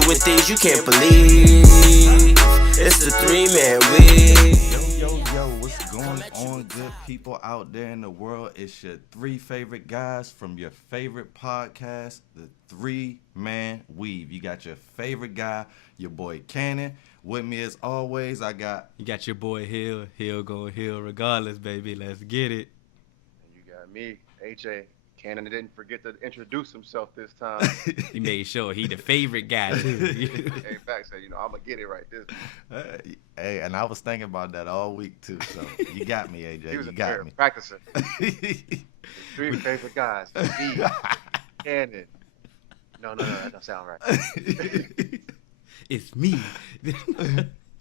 doing things you can't believe. It's the 3-Man Weave. Yo, what's going on, good people out there in the world? It's your 3 favorite guys from your favorite podcast, the 3-Man Weave. You got your favorite guy, your boy Cannon. With me as always, You got your boy Hill going Hill regardless, baby. Let's get it. And you got me, AJ. Cannon didn't forget to introduce himself this time. He made sure he the favorite guy too. Came back, said, I'm gonna get it right this time. Hey, and I was thinking about that all week too. So you got me, AJ. He was you got me. Practicing. 3 favorite guys. Me, Cannon. No, that don't sound right. It's me.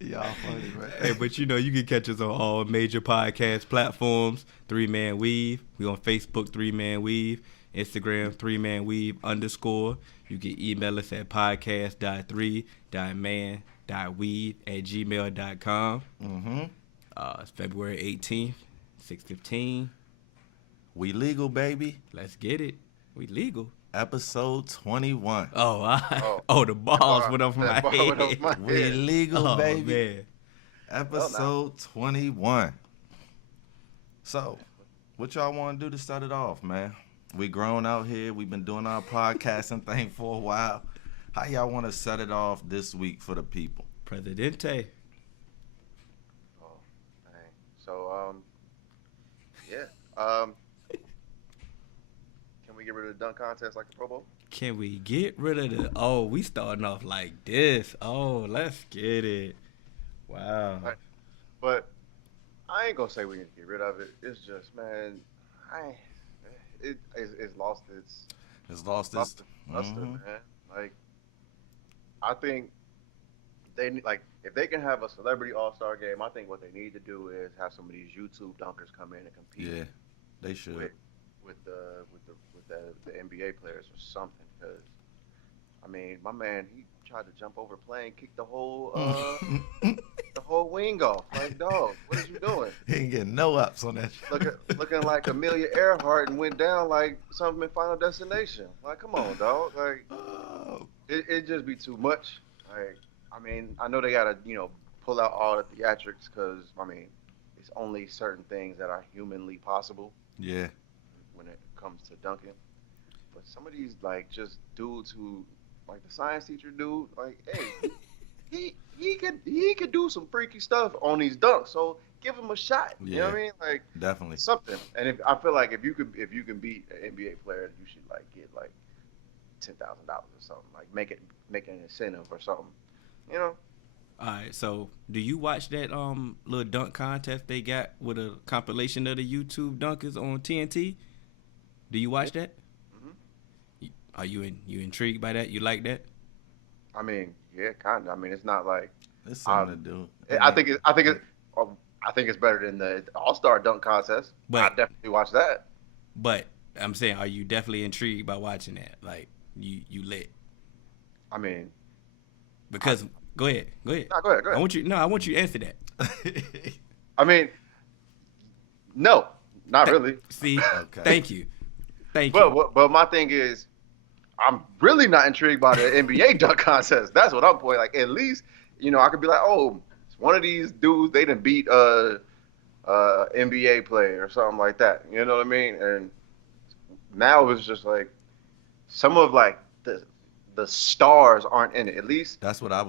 Y'all funny, man. Hey, but you can catch us on all major podcast platforms. 3-Man Weave. We on Facebook, 3-Man Weave. Instagram, 3-Man Weave _. You can email us at podcast.3.man.weave@gmail.com. It's February 18th, 6:15. We legal, baby. Let's get it. We legal. Episode 21. The balls went off my head. We legal, baby. Man. Episode 21. So, what y'all want to do to start it off, man? We grown out here. We've been doing our podcasting thing for a while. How y'all want to set it off this week for the people? Presidente. Oh, dang. So, yeah. Can we get rid of the dunk contest like the Pro Bowl? Can we get rid of the... Oh, we starting off like this. Oh, let's get it. Wow. Right. But I ain't gonna say we need to get rid of it. It's just, man, it's lost its luster, man. Like, I think they need, like, if they can have a celebrity all-star game, I think what they need to do is have some of these YouTube dunkers come in and compete. Yeah, they should. With the NBA players or something, because I mean, my man, he tried to jump over a plane, kick the whole the whole wing off. Like, dog, what are you doing? He ain't getting no ups on that shit. Looking like Amelia Earhart and went down like something in Final Destination. Like, come on, dog. Like, it just be too much. Like, I mean, I know they gotta pull out all the theatrics because I mean, it's only certain things that are humanly possible. Yeah. When it comes to dunking, but some of these like just dudes who like the science teacher dude, like, hey, he could do some freaky stuff on these dunks, so give him a shot. Yeah, you know what I mean? Like, definitely something. And I feel like if you can beat an NBA player, you should like get like $10,000 or something. Like make it an incentive or something. All right, so do you watch that little dunk contest they got with a compilation of the YouTube dunkers on TNT? Do you watch that? Mm-hmm. Are you intrigued by that? You like that? I mean, yeah, kind of. I mean, it's not like it's something to do. I think it's better than the All-Star dunk contest. But I definitely watch that. But I'm saying, are you definitely intrigued by watching that? Like, you lit? I mean, because go ahead. No, go ahead. I want you to answer that. I mean, no, not really. See, okay. Thank you. But my thing is, I'm really not intrigued by the NBA dunk contest. That's what I'm playing. Like, at least, I could be like, oh, one of these dudes, they done beat NBA player or something like that. You know what I mean? And now it's just like some of like the stars aren't in it. At least that's my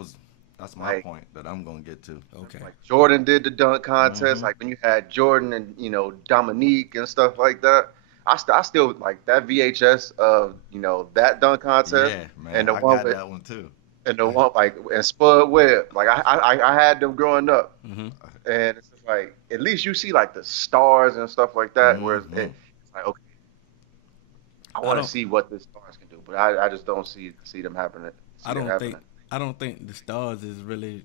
point that I'm gonna get to. Okay. Like Jordan did the dunk contest. Like when you had Jordan and Dominique and stuff like that. I still like that VHS of that dunk contest. Yeah, man. And the I one got with, that one too. And the one and Spud Webb. Like I had them growing up, and it's just like at least you see like the stars and stuff like that. Whereas it's like, okay, I want to see what the stars can do, but I just don't see them happening. I don't think the stars is really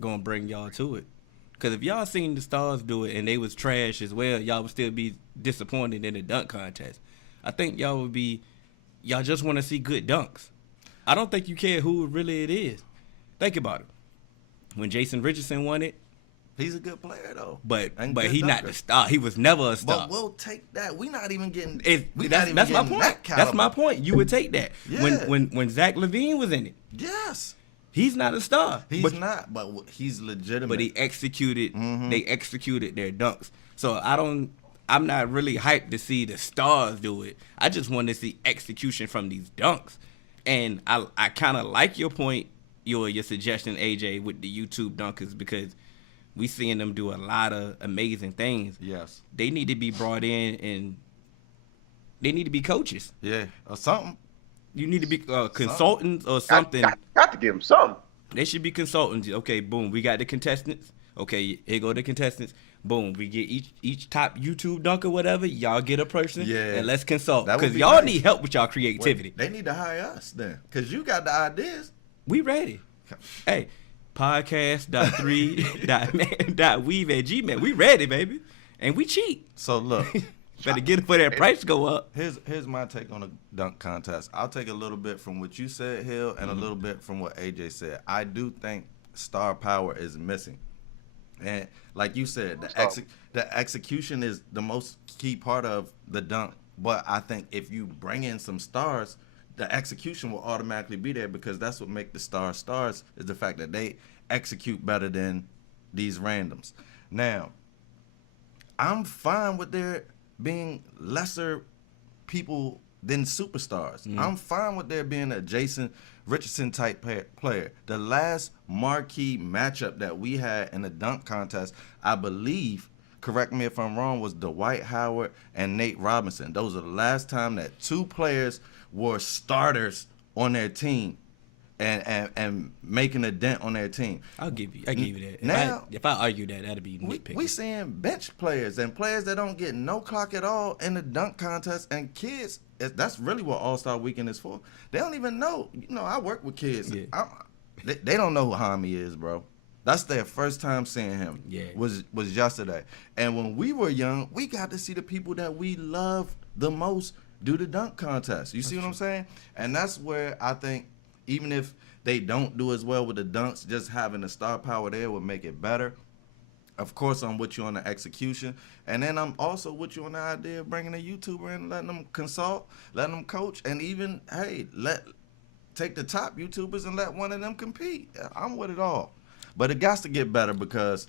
gonna bring y'all to it. Because if y'all seen the stars do it and they was trash as well, y'all would still be disappointed in the dunk contest. I think y'all just want to see good dunks. I don't think you care who really it is. Think about it. When Jason Richardson won it, he's a good player though. But he not the star. He was never a star. But we'll take that. We not even getting. That's my point. That's my point. You would take that. Yeah. When Zach LaVine was in it. Yes. He's not a star. He's not, but he's legitimate. But he executed. Mm-hmm. They executed their dunks. So I'm not really hyped to see the stars do it. I just want to see execution from these dunks. And I kind of like your point, your suggestion, AJ, with the YouTube dunkers, because we seeing them do a lot of amazing things. Yes. They need to be brought in, and they need to be coaches. Yeah, or something. You need to be consultants or something. Got to give him something. They should be consultants. Okay, boom, we got the contestants. Okay, here go the contestants. Boom, we get each top YouTube dunk or whatever. Y'all get a person, and let's consult. Because y'all nice. need help with y'all creativity. They need to hire us then, because you got the ideas. We ready. Hey, podcast.3.weave@gmail. We ready, baby. And we cheat. So look. Better get it for that price go up. Here's my take on the dunk contest. I'll take a little bit from what you said, Hill, and a little bit from what AJ said. I do think star power is missing. And like you said, the execution is the most key part of the dunk. But I think if you bring in some stars, the execution will automatically be there, because that's what makes the stars is the fact that they execute better than these randoms. Now, I'm fine with their being lesser people than superstars. I'm fine with there being a Jason Richardson type player. The last marquee matchup that we had in the dunk contest, I believe, correct me if I'm wrong, was Dwight Howard and Nate Robinson. Those are the last time that two players were starters on their team and making a dent on their team. I'll give you that. Now, if I argue that, that'd be nitpicking. We seeing bench players and players that don't get no clock at all in the dunk contest, and kids, that's really what All-Star Weekend is for. They don't even know. You know, I work with kids. Yeah. They don't know who Hami is, bro. That's their first time seeing him. Yeah. Was yesterday. And when we were young, we got to see the people that we loved the most do the dunk contest. You see what I'm saying? And that's where I think, even if they don't do as well with the dunks, just having the star power there would make it better. Of course, I'm with you on the execution. And then I'm also with you on the idea of bringing a YouTuber in, letting them consult, letting them coach, and even, hey, take the top YouTubers and let one of them compete. I'm with it all. But it got to get better, because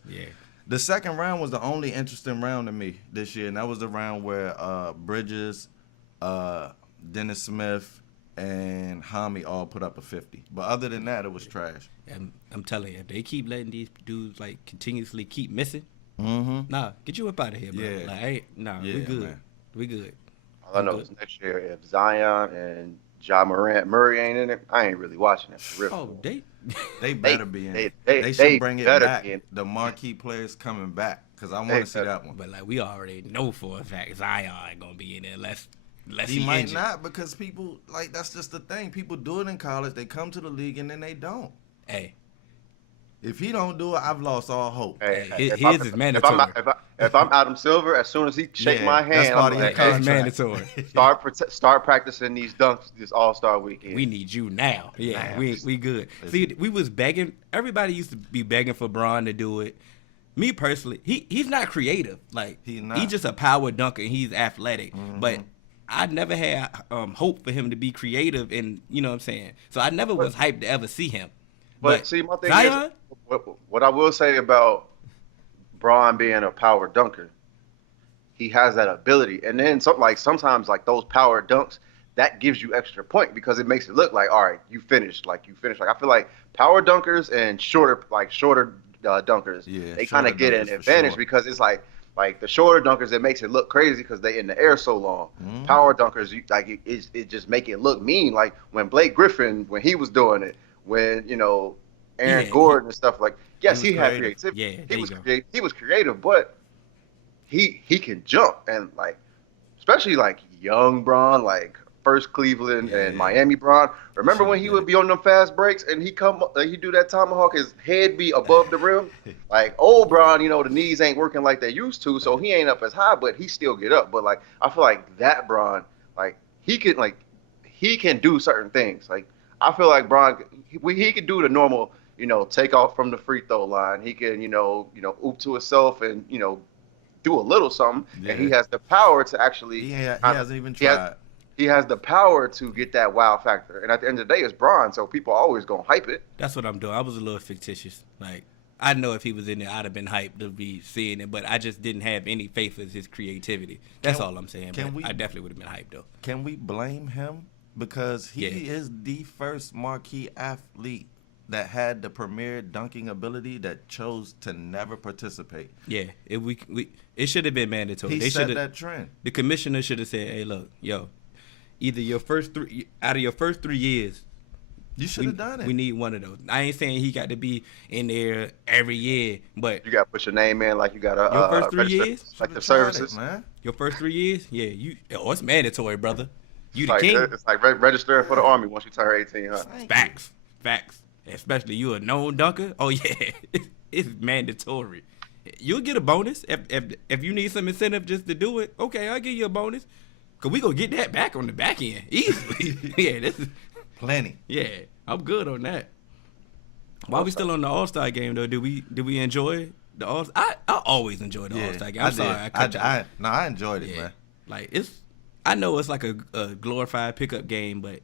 the second round was the only interesting round to me this year, and that was the round where Bridges, Dennis Smith, and Hami all put up a 50. But other than that, it was trash. I'm telling you, if they keep letting these dudes like continuously keep missing, Mm-hmm. Get you up out of here, bro. Yeah. Like, we good. Man. We good. All I know is next year, if Zion and Ja Morant, Murray ain't in it, I ain't really watching it. For real. Oh, They better be in it. They They should bring it better back. be in it. The marquee players coming back, because I want They to see better. that one. But like we already know for a fact Zion ain't gonna be in there unless He might injured. not, because people, like, that's just the thing. People do it in college. They come to the league and then they don't. Hey, If he don't do it, I've lost all hope. Hey, his if I'm- is mandatory. If I'm Adam Silver, as soon as he shake Yeah, my that's hand, part I'm of your like, That's contract. mandatory. start practicing these dunks this All-Star weekend. We need you now. Yeah, Nah, we good. See, we was begging. Everybody used to be begging for Bron to do it. Me personally, he's not creative. Like He's not. he's just a power dunker and he's athletic. But I never had hope for him to be creative, and you know what I'm saying. So I never was hyped to ever see him. But see, my thing Zion, is, what I will say about Bron being a power dunker, he has that ability. And then sometimes those power dunks, that gives you extra point, because it makes it look like, all right, you finished. Like I feel like power dunkers and shorter dunkers, Yeah, they kind shorter of get an dunkers for advantage, sure. because it's like the shorter dunkers, it makes it look crazy because they in the air so long. Power dunkers, it just make it look mean. Like when Blake Griffin, when he was doing it, when Aaron Gordon and stuff like. Yes, He he was had creative. creativity. He was creative, but he can jump, and especially young Bron, first Cleveland and Miami Bron. Remember when he would be on them fast breaks and he do that tomahawk, his head be above the rim? Old Bron, the knees ain't working like they used to, so he ain't up as high, but he still get up. But I feel like that Bron, he can do certain things. I feel like Bron, he can do the normal, take off from the free throw line. He can, oop to himself and, do a little something. Yeah. And he has the power to actually. He hasn't even tried. he has the power to get that wow factor. And at the end of the day, it's Bron, so people always gonna hype it. That's what I'm doing. I was a little fictitious. Like, I know if he was in there, I'd have been hyped to be seeing it, but I just didn't have any faith in his creativity. That's all I'm saying. But I definitely would have been hyped, though. Can we blame him? Because he is the first marquee athlete that had the premier dunking ability that chose to never participate. Yeah, it should have been mandatory. He set that trend. The commissioner should have said, hey, look, yo, either your first 3 years, you should have done it. We need one of those. I ain't saying he got to be in there every year, but you got to put your name in like you got to your first 3 years, like the services, man. Your first 3 years, it's mandatory, brother. You the king. It's like registering for the army once you turn 18, huh? Facts. Especially you a known dunker. Oh yeah, it's mandatory. You'll get a bonus if you need some incentive just to do it. Okay, I'll give you a bonus. Cause we gonna get that back on the back end easily. Yeah, this is plenty. Yeah, I'm good on that. While we still on the All-Star game though, do we enjoy the All? I always enjoy the All-Star game. I'm sorry, I enjoyed it, man. Like I know it's like a glorified pickup game, but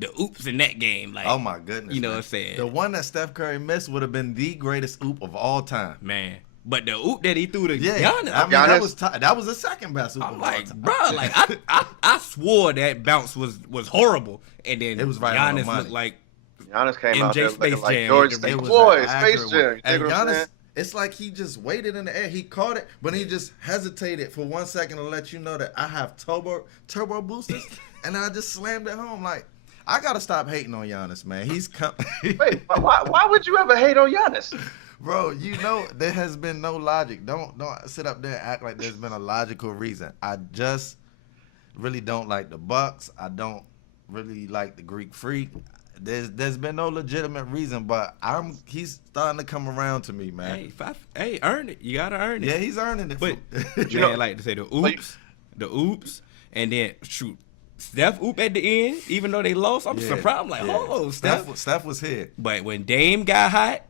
the oops in that game, like, oh my goodness, you know man. what I'm saying? The one that Steph Curry missed would have been the greatest oop of all time, man. But the oop that he threw to Giannis, I mean, that was the second best oop. I'm like, bro, like I swore that bounce was horrible, and then it was right Giannis on the money. Looked like Giannis came MJ out there Space looking like Jam. George Floyd, Space Jam. And Giannis, it's like he just waited in the air. He caught it, but he just hesitated for 1 second to let you know that I have turbo boosters, and I just slammed it home. Like, I gotta stop hating on Giannis, man. He's Wait, why would you ever hate on Giannis? Bro, you know there has been no logic. Don't sit up there and act like there's been a logical reason. I just really don't like the Bucks. I don't really like the Greek Freak. There's been no legitimate reason, but he's starting to come around to me, man. Hey, earn it. You gotta earn it. Yeah, he's earning it. But you know, I like to say the oops, and then shoot. Steph oop at the end, even though they lost. I'm surprised. I'm like, hold on, Steph was here. But when Dame got hot,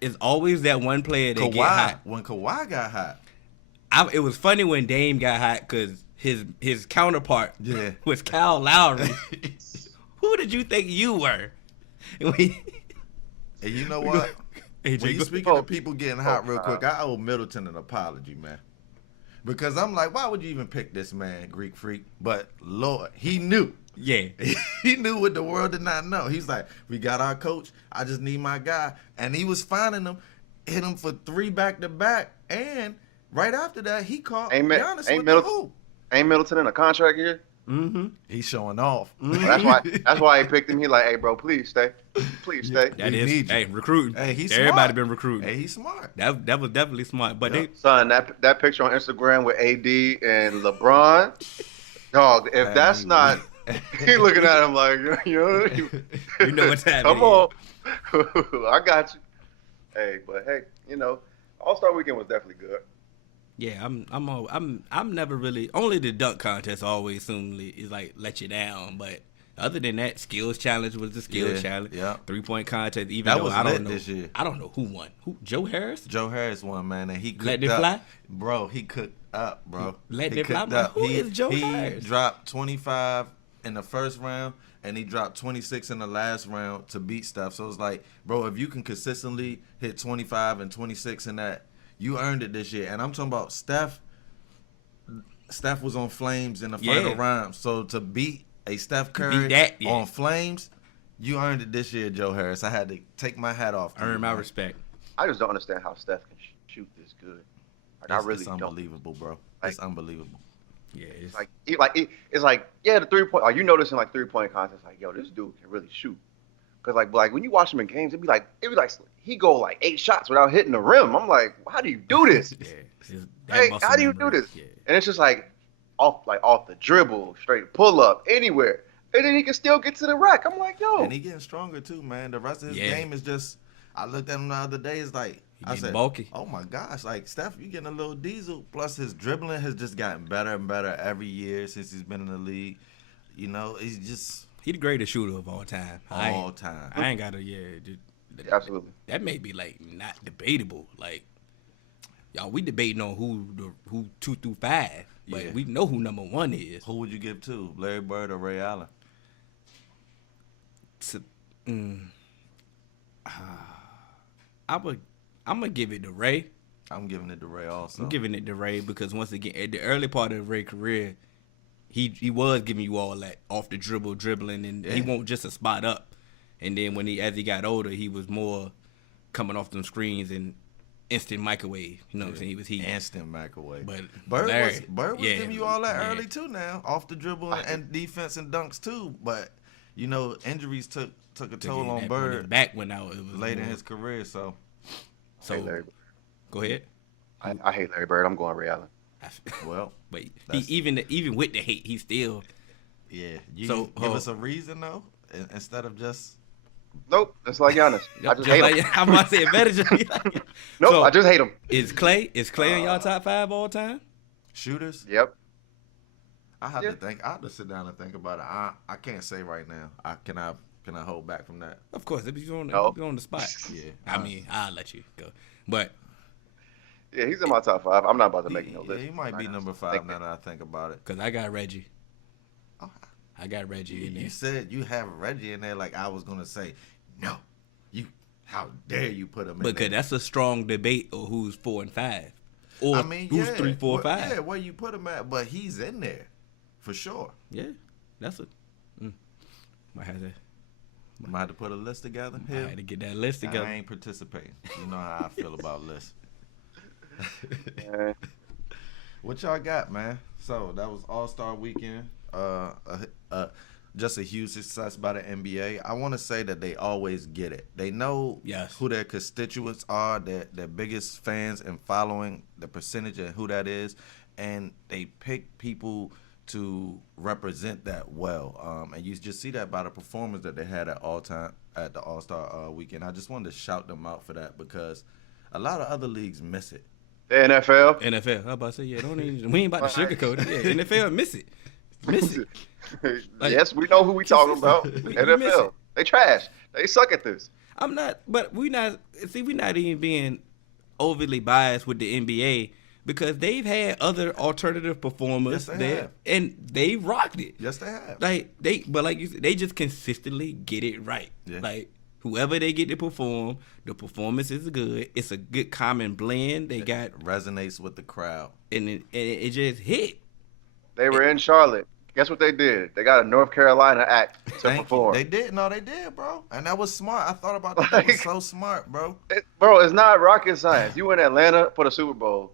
it's always that one player that get hot. When Kawhi got hot, it was funny when Dame got hot because his counterpart was Kyle Lowry. Who did you think you were? And you know what? When you speaking of people getting hot real quick, I owe Middleton an apology, man. Because I'm like, why would you even pick this man, Greek Freak? But Lord, he knew. Yeah. He knew what the world did not know. He's like, we got our coach. I just need my guy. And he was finding them, hit him for 3 back-to-back. And right after that, he called Giannis with the hoop. Ain't Middleton in a contract here? Mm-hmm. He's showing off. Mm-hmm. That's why he picked him. He like, hey, bro, please stay. Please stay. Hey, recruiting. Hey, he's Everybody smart. been recruiting. Hey, he's smart. That was definitely smart. But son, that picture on Instagram with AD and LeBron, dog, if that's not, he looking at him like, you know what's happening. Come on. I got you. Hey, but hey, All-Star Weekend was definitely good. Yeah, I'm never really, only the dunk contest always is like let you down, but other than that, skills challenge was the skills challenge. Yeah. 3-point contest, even that though was I don't know this year. I don't know who won. Joe Harris? Joe Harris won, man, and he cooked Let it up. fly? Bro, he cooked up, bro. Let it fly. Like, who is Joe Harris? He dropped 25 in the first round, and he dropped 26 in the last round to beat Steph. So it's like, bro, if you can consistently hit 25 and 26 in that, you earned it this year. And I'm talking about Steph. Steph was on flames in the final round. So to beat a Steph Curry on flames, you earned it this year, Joe Harris. I had to take my hat off. Earn my respect. I just don't understand how Steph can shoot this good. I really it's unbelievable, bro. It's unbelievable. Yeah, it's like the 3-point. Are you noticing like 3-point contests? Like, yo, this dude can really shoot. Cause like when you watch him in games, it'd be like he go like 8 shots without hitting the rim. I'm like, how do you do this? How do you do this? Yeah. And it's just like off the dribble, straight pull up, anywhere, and then he can still get to the rack. I'm like, yo. And he getting stronger too, man. The rest of his game is just. I looked at him the other day. It's like I said, bulky. Oh my gosh, like Steph, you getting a little diesel. Plus his dribbling has just gotten better and better every year since he's been in the league. He's just. He the greatest shooter of all time. All time. I ain't got to, absolutely. That may be like not debatable. Like, y'all, we debating on who 2 through 5. But Yeah. we know who number one is. Who would you give to, Larry Bird or Ray Allen? I'm gonna give it to Ray. I'm giving it to Ray also. I'm giving it to Ray because once again, at the early part of Ray's career, he was giving you all that off the dribble dribbling, and he won't just a spot up. And then as he got older, he was more coming off them screens and instant microwave. You know what I'm saying? He was instant microwave. But Bird was giving you all that early too. Now off the dribble and defense and dunks too. But you know, injuries took a toll on Bird. Back when it was late in his career. So go ahead. I hate Larry Bird. I'm going Ray Allen. Well, but even with the hate, he still. Yeah. You give us a reason though, instead of just. Nope, it's like Giannis. I just hate him. I'm about to say better. Nope, I just hate him. Is Clay in y'all top 5 all time? Shooters? Yep. I have to think. I have to sit down and think about it. I can't say right now. Can I hold back from that? Of course, if you're on the spot. Yeah. I mean, I'll let you go. But yeah, he's in my top 5. I'm not about to make no list. He might be number 5 now that I think about it. Because I got Reggie. I got Reggie in there. You said you have Reggie in there like I was gonna say, no. How dare you put him in there? Because that's a strong debate of who's 4 and 5. Or who's 3, 4, 5. Yeah, where you put him at, but he's in there. For sure. Yeah. That's a might have to put a list together here. I had to get that list together. I ain't participating. You know how I feel about lists. What y'all got, man? So that was All-Star Weekend. Just a huge success by the NBA. I want to say that they always get it. They know who their constituents are, their biggest fans and following, the percentage and who that is, and they pick people to represent that well. And you just see that by the performance that they had at the All-Star Weekend. I just wanted to shout them out for that because a lot of other leagues miss it. The NFL? NFL. I was about to say, we ain't about to sugarcoat it. Yeah, NFL miss it. Miss it. Yes, we know who we talking about. NFL. They trash. They suck at this. I'm not, but we're not even being overly biased with the NBA because they've had other alternative performers there, and they rocked it. Yes, they have. Like you said, they just consistently get it right. Yeah. Like whoever they get to perform, the performance is good. It's a good common blend. They got resonates with the crowd, and it just hit. They were in Charlotte. Guess what they did? They got a North Carolina act to perform. They did. No, they did, bro. And that was smart. I thought about that. That was so smart, bro. Bro, it's not rocket science. You in Atlanta for the Super Bowl.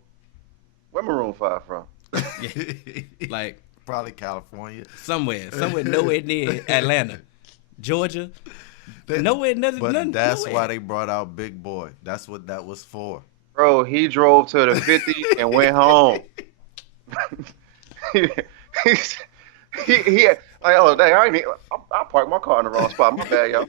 Where Maroon 5 from? Like probably California. Somewhere nowhere near Atlanta. Georgia. Nowhere. But that's why they brought out Big Boy. That's what that was for. Bro, he drove to the 50 and went home. He like, oh dang, I parked my car in the wrong spot. My bad, y'all.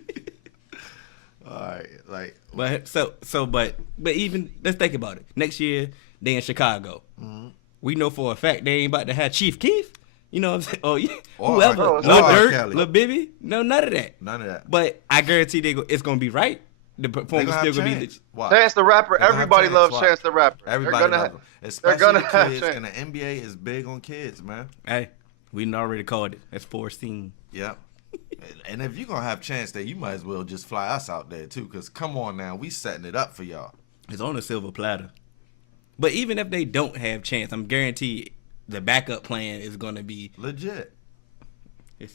All right, like, but even let's think about it. Next year they in Chicago. Mm-hmm. We know for a fact they ain't about to have Chief Keef. You know what I'm saying? Oh, yeah. Whoever, Lil Durk, Lil Bibby, no, none of that. None of that. But I guarantee it's gonna be right. The performance still gonna be Chance the Rapper. Everybody loves Chance the Rapper. Everybody loves him. Especially kids, and the NBA is big on kids, man. Hey, we already called it. That's foreseen. Yep. And if you're gonna have Chance there, you might as well just fly us out there too. Cause come on now, we setting it up for y'all. It's on a silver platter. But even if they don't have Chance, I'm guaranteed the backup plan is gonna be legit. It's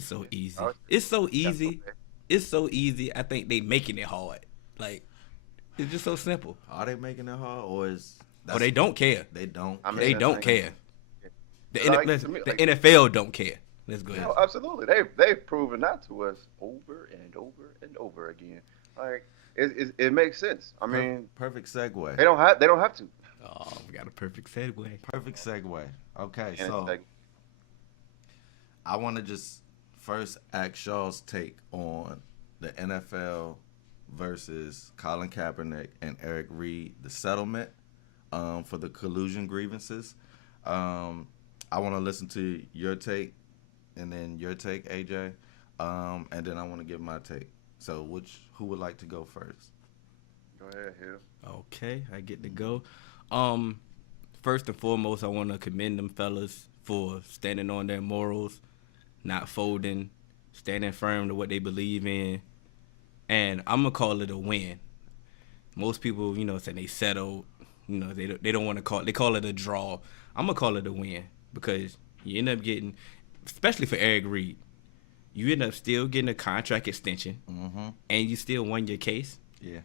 so easy. It's so easy. It's so easy. I think they making it hard. Like it's just so simple. Are they making it hard, or is? Or they don't care. They don't. They don't care. The NFL don't care. Let's go ahead. No, absolutely. They've proven that to us over and over and over again. Like it makes sense. I mean, perfect segue. They don't have to. Oh, we got a perfect segue. Perfect segue. Okay, so I want to just first ask Shaw's take on the NFL versus Colin Kaepernick and Eric Reid, the settlement for the collusion grievances. I want to listen to your take and then your take, AJ, and then I want to give my take. So who would like to go first? Go ahead, Hill. Okay, I get to go. first and foremost, I want to commend them fellas for standing on their morals, not folding, standing firm to what they believe in, and I'm gonna call it a win. Most people, say they settled. They don't want to they call it a draw. I'm gonna call it a win because you end up getting, especially for Eric Reid, you end up still getting a contract extension, and you still won your case. Yeah.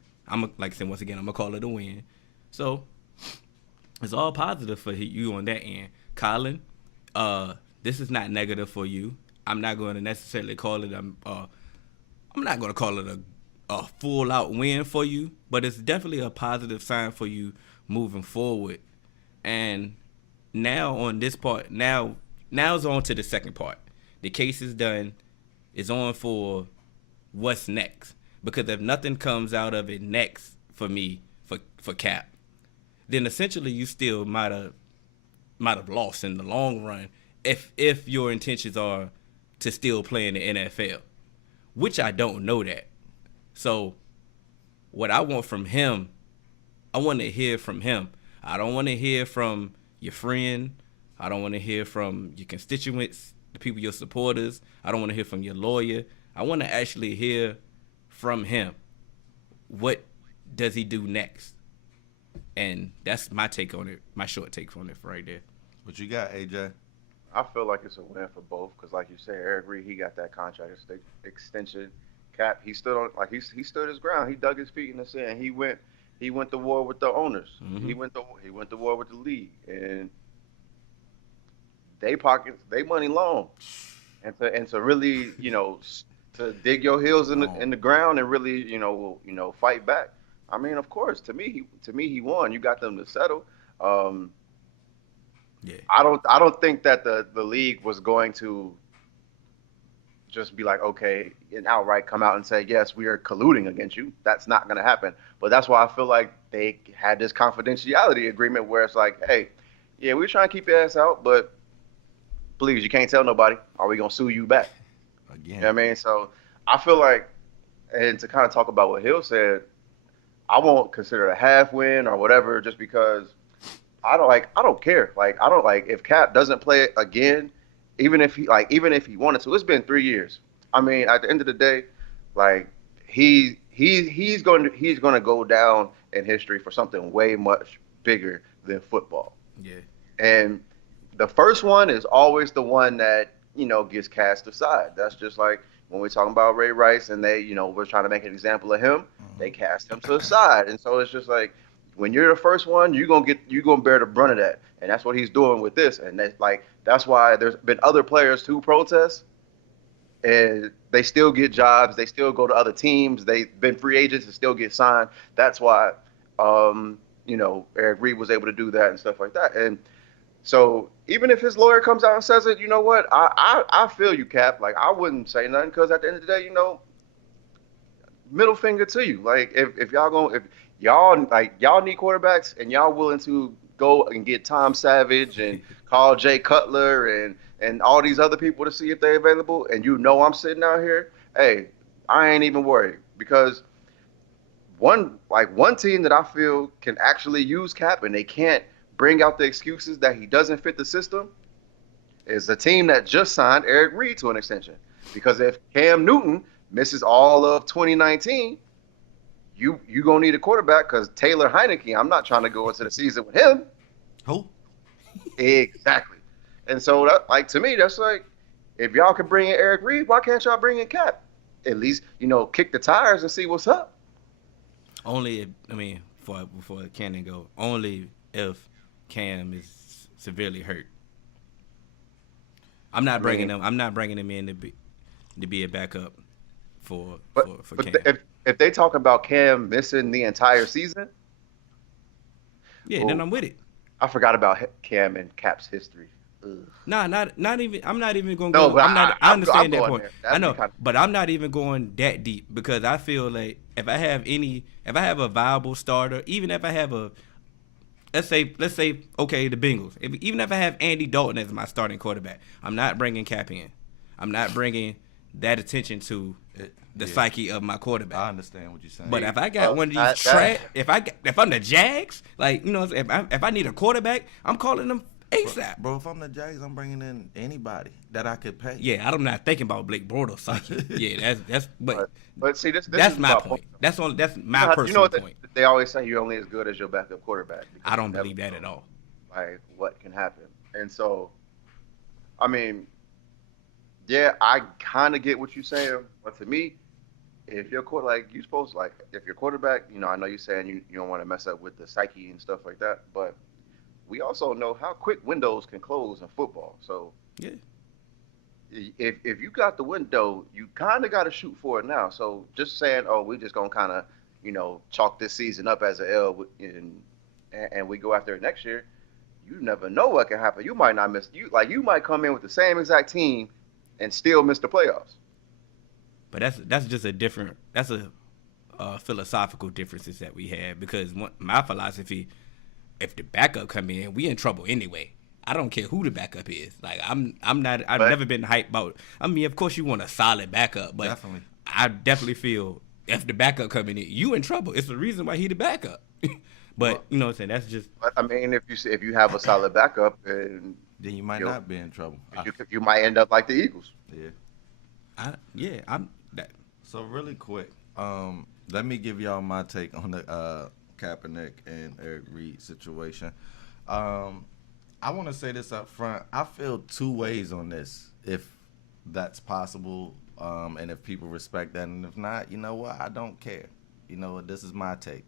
Like I said, once again, I'm gonna call it a win. So it's all positive for you on that end, Colin. This is not negative for you. I'm not going to necessarily call it I'm not going to call it a full out win for you, but it's definitely a positive sign for you moving forward. And now on this part, now's on to the second part. The case is done. It's on for what's next. Because if nothing comes out of it next for me, for Cap, then essentially you still might have lost in the long run if your intentions are to still play in the NFL, which I don't know that. So what I want from him, I want to hear from him. I don't want to hear from your friend. I don't want to hear from your constituents, the people, your supporters. I don't want to hear from your lawyer. I want to actually hear from him. What does he do next? And that's my take on it, my short take on it right there. What you got, AJ? I feel like it's a win for both because, like you said, Eric Reid, he got that contract extension. Cap, he stood on he stood his ground. He dug his feet in the sand. He went to war with the owners. He went to war with the league, and they money long, and to really to dig your heels in the ground and really fight back. I mean, of course, to me he won. You got them to settle. Yeah. I don't think that the league was going to just be like, okay, and outright come out and say, yes, we are colluding against you. That's not going to happen. But that's why I feel like they had this confidentiality agreement where it's like, hey, yeah, we're trying to keep your ass out, but please, you can't tell nobody, or we going to sue you back. Again. You know what I mean? So I feel like, and to kind of talk about what Hill said, I won't consider it a half win or whatever just because I don't care. Like, I don't if Cap doesn't play again, even if he wanted to. It's been 3 years. I mean, at the end of the day, like he's going to go down in history for something way much bigger than football. Yeah. And the first one is always the one that gets cast aside. That's just like when we're talking about Ray Rice and they we're trying to make an example of him. They cast him to the side, and so it's just like when you're the first one, you're gonna bear the brunt of that, and that's what he's doing with this. And that's why there's been other players who protest, and they still get jobs. They still go to other teams. They've been free agents and still get signed. That's why, Eric Reid was able to do that and stuff like that. And so even if his lawyer comes out and says it, you know what? I feel you, Cap. Like, I wouldn't say nothing because at the end of the day, middle finger to you. Like, if y'all need quarterbacks and y'all willing to go and get Tom Savage and call Jay Cutler and all these other people to see if they're available, and I'm sitting out here, hey, I ain't even worried because one team that I feel can actually use Cap and they can't bring out the excuses that he doesn't fit the system is the team that just signed Eric Reid to an extension. Because if Cam Newton misses all of 2019, you gonna need a quarterback because Taylor Heineke, I'm not trying to go into the season with him. Who? Exactly. And so that, to me, that's like, if y'all can bring in Eric Reid, why can't y'all bring in Cap? At least, kick the tires and see what's up. Only, before Cannon go, only if Cam is severely hurt. I'm not bringing him in to be a backup for Cam. If they talk about Cam missing the entire season, then I'm with it. I forgot about Cam and Cap's history. Ugh. Nah, not even. I'm not even going to go. I understand that point. I know, but I'm not even going that deep because I feel like if I have a viable starter, even if I have let's say, okay, the Bengals. Even if I have Andy Dalton as my starting quarterback, I'm not bringing Cap in. I'm not bringing that attention to the psyche of my quarterback. I understand what you're saying. But if I got one of these if I'm the Jags, like, you know, if I need a quarterback, I'm calling them ASAP. Bro, if I'm the Jags, I'm bringing in anybody that I could pay. Yeah, I'm not thinking about Blake Bortles psyche. Yeah, but see, this that's is my point. That's my personal point. They always say you're only as good as your backup quarterback. I don't believe that at all. Like, what can happen? And so, I mean, yeah, I kind of get what you're saying, but to me, if your if your quarterback, you know, I know you're saying you don't want to mess up with the psyche and stuff like that, but we also know how quick windows can close in football. So yeah, if you got the window, you kind of got to shoot for it now. So just saying, oh, we're just gonna kind of, you know, chalk this season up as an L, and we go after it next year. You never know what can happen. You might not miss. You might come in with the same exact team and still miss the playoffs. But that's just a different. That's a philosophical differences that we have, because my philosophy, if the backup come in, we in trouble anyway. I don't care who the backup is. Like, I've never been hyped about. I mean, of course you want a solid backup, but definitely. I definitely feel if the backup coming in, you in trouble. It's the reason why he the backup. But you know what I'm saying? That's just. But I mean, if you have a solid backup, then you might not be in trouble. You might end up like the Eagles. Yeah. I'm that. So really quick, let me give y'all my take on the Kaepernick and Eric Reid situation. I want to say this up front. I feel two ways on this, if that's possible, and if people respect that, and if not, you know what? I don't care. You know what? This is my take.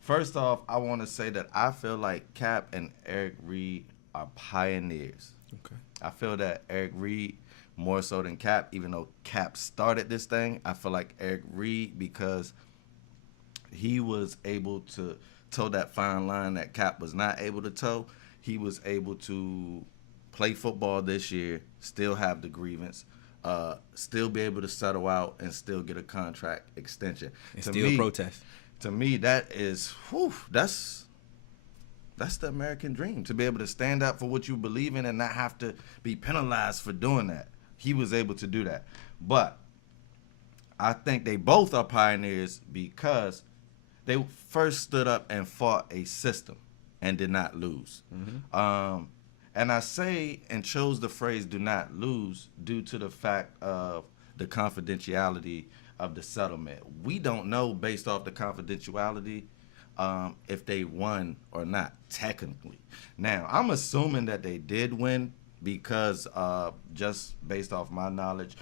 First off, I want to say that I feel like Cap and Eric Reid are pioneers. Okay. I feel that Eric Reid more so than Cap, even though Cap started this thing. I feel like Eric Reid, because he was able to toe that fine line that Cap was not able to toe. He was able to play football this year, still have the grievance, still be able to settle out, and still get a contract extension. And still protest. To me, that is, that's the American dream, to be able to stand up for what you believe in and not have to be penalized for doing that. He was able to do that. But I think they both are pioneers because they first stood up and fought a system and did not lose. Mm-hmm. And I say and chose the phrase "do not lose" due to the fact of the confidentiality of the settlement. We don't know, based off the confidentiality, if they won or not, technically. Now, I'm assuming that they did win because just based off my knowledge,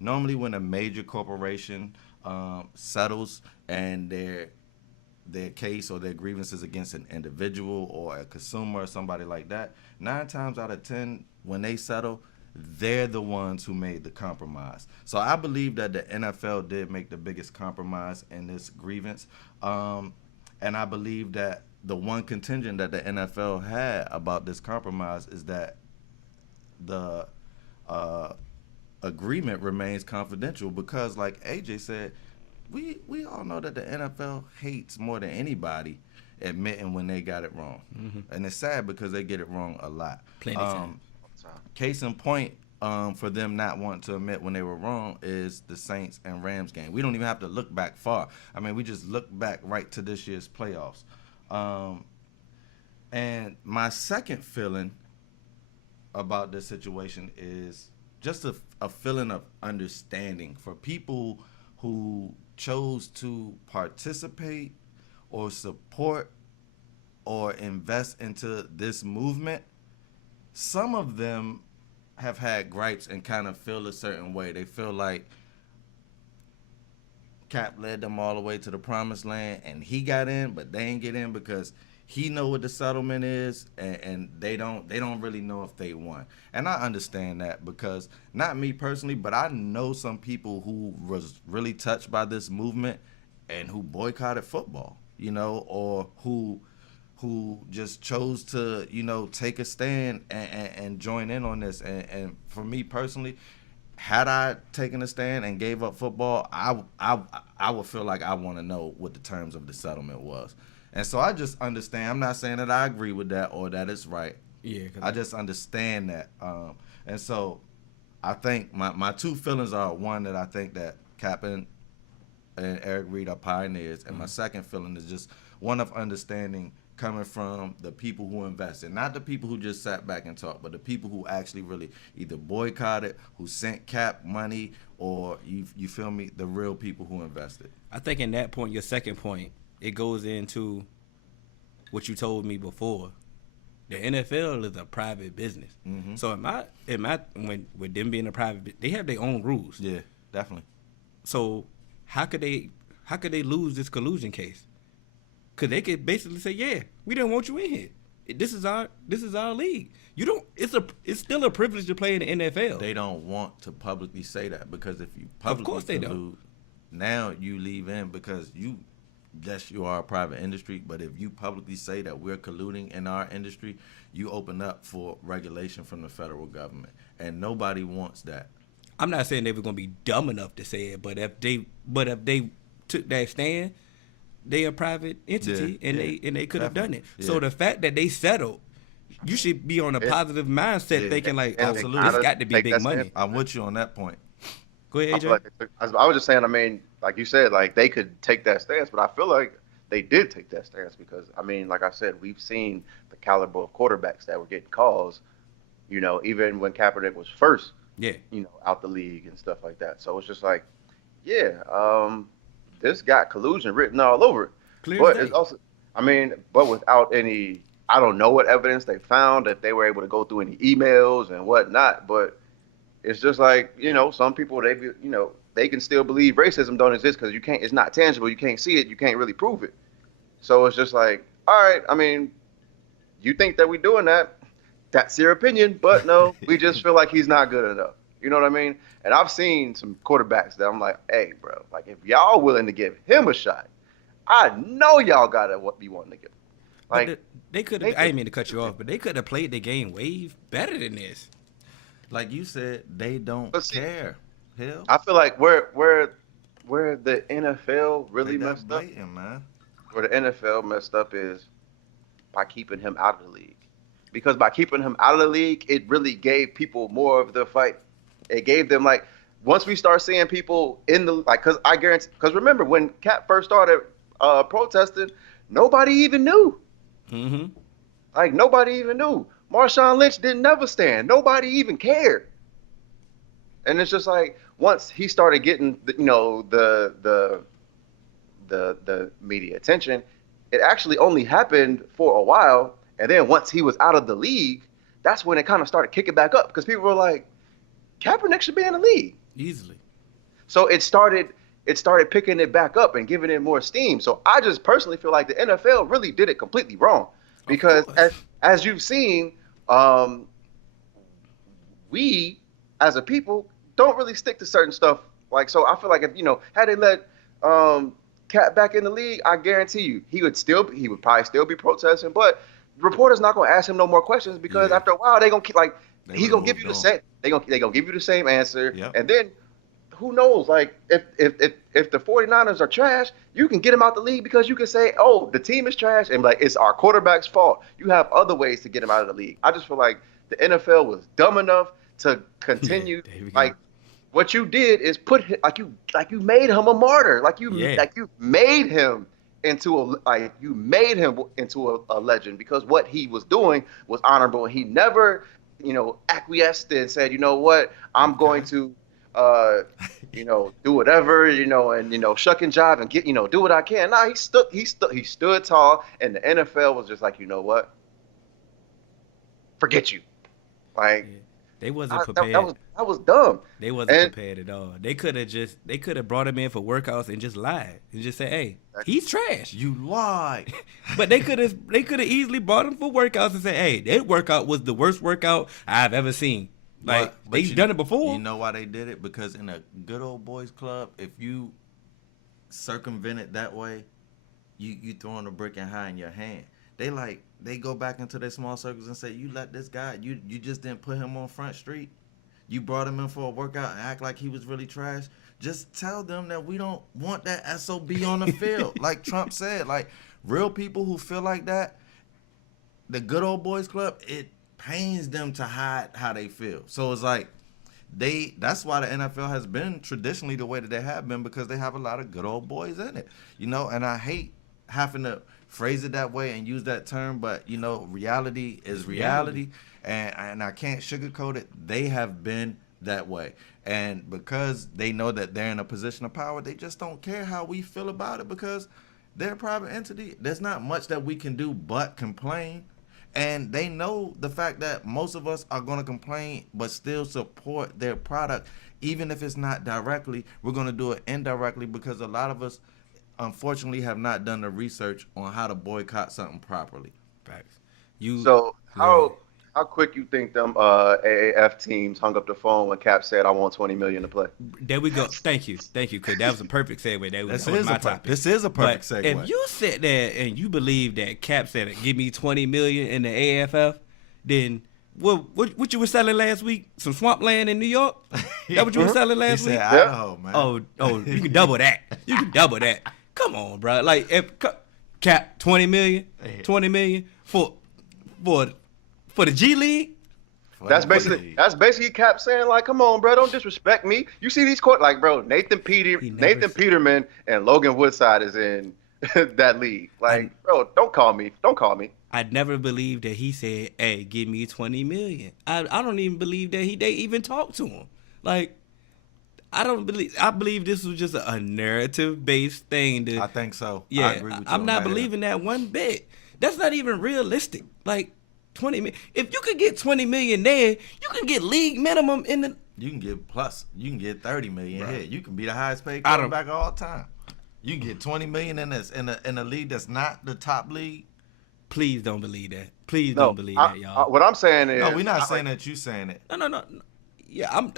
normally when a major corporation settles and their case or their grievances against an individual or a consumer or somebody like that, 9 times out of 10, when they settle, they're the ones who made the compromise. So I believe that the NFL did make the biggest compromise in this grievance. And I believe that the one contingent that the NFL had about this compromise is that the agreement remains confidential because, like AJ said, we all know that the NFL hates more than anybody admitting when they got it wrong. Mm-hmm. And it's sad because they get it wrong a lot. Plenty time. Case in point, for them not wanting to admit when they were wrong is the Saints and Rams game. We don't even have to look back far. I mean, we just look back right to this year's playoffs. And my second feeling about this situation is just a feeling of understanding for people who chose to participate or support or invest into this movement. Some of them have had gripes and kind of feel a certain way. They feel like Cap led them all the way to the promised land and he got in, but they ain't get in because he know what the settlement is and they don't really know if they won. And I understand that because, not me personally, but I know some people who was really touched by this movement and who boycotted football, or who just chose to, take a stand and join in on this. And for me personally, had I taken a stand and gave up football, I would feel like I want to know what the terms of the settlement was. And so I just understand. I'm not saying that I agree with that or that it's right. Yeah. I just understand that. And so I think my two feelings are, one, that I think that Kaepernick and Eric Reid are pioneers, and my second feeling is just one of understanding coming from the people who invested, not the people who just sat back and talked, but the people who actually really either boycotted, who sent Cap money, or you feel me, the real people who invested. I think in that point, your second point, it goes into what you told me before. The NFL is a private business. Mm-hmm. So when with them being a private, they have their own rules. Yeah, definitely. So how could they lose this collusion case? Because they could basically say, yeah, we didn't want you in here. This is our league. You don't. It's still a privilege to play in the NFL. They don't want to publicly say that, because if you publicly Of course they collude, don't. now you leave in, because you are a private industry, but if you publicly say that we're colluding in our industry, you open up for regulation from the federal government, and nobody wants that. I'm not saying they were going to be dumb enough to say it, but if they took that stand, they a private entity, and they could have done it. Yeah. So the fact that they settled, you should be on a positive mindset, thinking like, And oh, absolutely. this got to be Take big that money. stand. I'm with you on that point. Go ahead, I feel AJ. like I was just saying, I mean, like you said, like they could take that stance, but I feel like they did take that stance because, I mean, like I said, we've seen the caliber of quarterbacks that were getting calls, even when Kaepernick was first, Yeah. out the league and stuff like that. So it's just like, this got collusion written all over it. Clear But as day. it's also, but without any, I don't know what evidence they found that they were able to go through any emails and whatnot, but it's just like, some people, they can still believe racism don't exist because it's not tangible. You can't see it. You can't really prove it. So it's just like, all right, I mean, you think that we're doing that. That's your opinion. But no, we just feel like he's not good enough. You know what I mean? And I've seen some quarterbacks that I'm like, hey, bro, like if y'all willing to give him a shot, I know y'all got to be wanting to give him. Like, They could have. I didn't mean to cut you off, but they could have played the game way better than this. Like you said, they don't But see, care. Hell, I feel like where the NFL really that's messed up, blatant, man. where the NFL messed up is by keeping him out of the league. Because by keeping him out of the league, it really gave people more of the fight. It gave them, like, once we start seeing people in the, like, because remember when Cap first started protesting, nobody even knew. Mm-hmm. Like, nobody even knew. Marshawn Lynch didn't never stand. Nobody even cared. And it's just like, once he started getting, the media attention, it actually only happened for a while. And then once he was out of the league, that's when it kind of started kicking back up because people were like, Kaepernick should be in the league. Easily. So it started picking it back up and giving it more steam. So I just personally feel like the NFL really did it completely wrong because as you've seen, we as a people don't really stick to certain stuff. Like, so I feel like if, had they let Cat back in the league, I guarantee you he would probably still be protesting, but the reporter's not going to ask him no more questions because after a while they going to keep like, he's going to give you the same, they going to give you the same answer. Yep. And then who knows, like if the 49ers are trash, you can get them out the league because you can say, oh, the team is trash and like, it's our quarterback's fault. You have other ways to get him out of the league. I just feel like the NFL was dumb enough to continue. Like what you did is you made him a martyr. Like you made him into a legend because what he was doing was honorable. And he never, acquiesced and said, you know what, I'm going to do whatever, and shuck and jive and get, do what I can. Nah, he stood tall, and the NFL was just like, you know what, forget you. Like they wasn't prepared. That was dumb. They wasn't prepared at all. They could have brought him in for workouts and just lied and just say, hey, he's trash. You lied. But they could have easily brought him for workouts and say, hey, that workout was the worst workout I've ever seen. Like, they've done it before. You know why they did it? Because in a good old boys club, if you circumvent it that way, you throwing a brick and high in your hand. They go back into their small circles and say, you let this guy, you just didn't put him on Front Street. You brought him in for a workout and act like he was really trash. Just tell them that we don't want that SOB on the field. Like Trump said, like real people who feel like that, the good old boys club, it pains them to hide how they feel. So it's like that's why the NFL has been traditionally the way that they have been, because they have a lot of good old boys in it, and I hate having to phrase it that way and use that term, but reality is reality, and I can't sugarcoat it. They have been that way, and because they know that they're in a position of power, they just don't care how we feel about it, because they're a private entity. There's not much that we can do but complain. And they know the fact that most of us are going to complain but still support their product. Even if it's not directly, we're going to do it indirectly, because a lot of us, unfortunately, have not done the research on how to boycott something properly. Facts. So how quick you think them AAF teams hung up the phone when Cap said, "I want $20 million to play"? There we go. Thank you, because that was a perfect segue. That was my topic. This is a perfect segue. If you sit there and you believe that Cap said, "Give me $20 million in the AFF," then what you were selling last week? Some swampland in New York? That what you were selling last week? Idaho, man. Oh, you can double that. You can double that. Come on, bro. Like, if Cap $20 million for the G League. That's basically Cap saying, like, come on, bro, don't disrespect me. You see these court, like, bro, Nathan Peterman and Logan Woodside is in that league. Like, bro, don't call me. I'd never believed that he said, "Hey, give me $20 million." I don't even believe that they even talked to him. Like, I believe this was just a narrative based thing. I think so. Yeah, I agree with you. I'm not believing that one bit. That's not even realistic. Like, 20 million. If you could get 20 million there, you can get league minimum in the. You can get plus. You can get 30 million here. You can be the highest paid I don't- quarterback of all time. You can get 20 million in a league that's not the top league. Please don't believe that. Please don't believe that, y'all. What I'm saying is, No, we're not saying that you saying it. No. Yeah,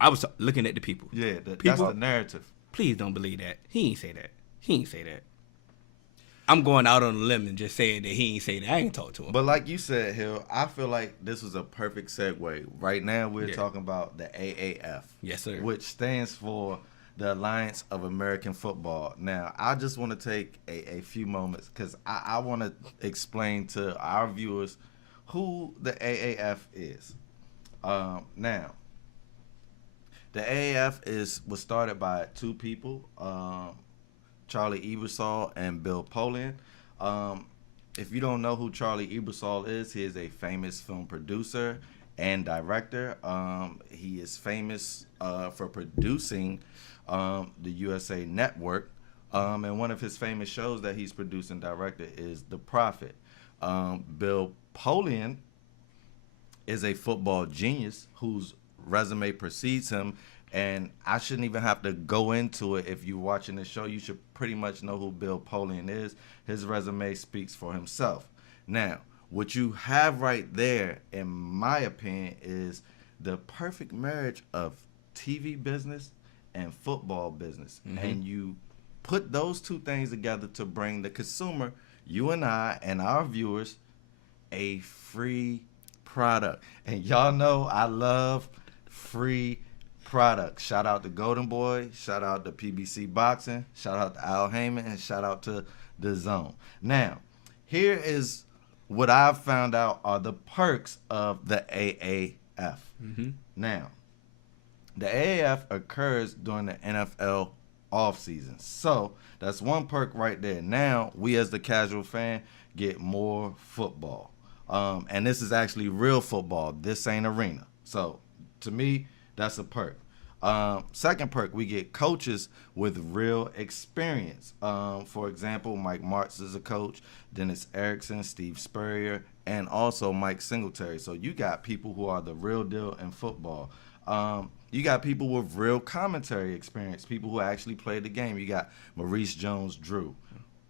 I was looking at the people. Yeah, that's People- the narrative. Please don't believe that. He ain't say that. I'm going out on a limb and just saying that he ain't say that. I ain't talk to him. But like you said, Hill, I feel like this was a perfect segue. Right now, we're talking about the AAF. Yes, sir. Which stands for the Alliance of American Football. Now, I just want to take a few moments, because I want to explain to our viewers who the AAF is. Now, the AAF was started by two people, Charlie Ebersol and Bill Polian. If you don't know who Charlie Ebersol is, he is a famous film producer and director. He is famous for producing the USA Network. And one of his famous shows that he's produced and directed is The Prophet. Bill Polian is a football genius whose resume precedes him. And I shouldn't even have to go into it. If you're watching the show, you should pretty much know who Bill Polian is. His resume speaks for himself. Now, what you have right there, in my opinion, is the perfect marriage of TV business and football business. Mm-hmm. And you put those two things together to bring the consumer, you and I and our viewers, a free product. And y'all know I love free products. Shout out to Golden Boy, shout out to PBC Boxing, shout out to Al Heyman, and shout out to The Zone. Now, here is what I've found out are the perks of the AAF. Mm-hmm. Now, the AAF occurs during the NFL offseason. So that's one perk right there. Now, we as the casual fan get more football. And this is actually real football. This ain't arena. So to me, that's a perk. Second perk, we get coaches with real experience. For example, Mike Martz is a coach, Dennis Erickson, Steve Spurrier, and also Mike Singletary. So you got people who are the real deal in football. You got people with real commentary experience, people who actually played the game. You got Maurice Jones-Drew,